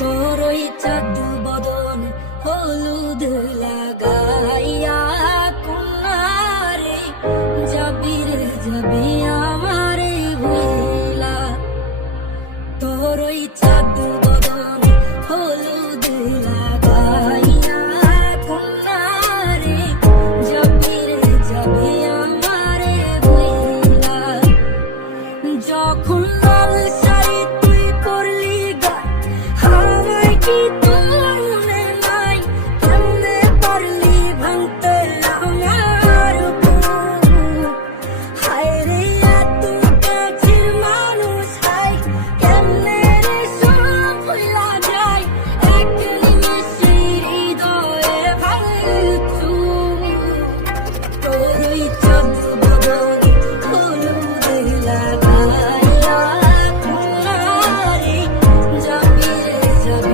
তোর ওই চাঁদ বদন হলুদ লাগাইয়া কুনারে যাবি রে যাবি আমারে ভুলা। তোর ওই চাঁদ বদন হলুদ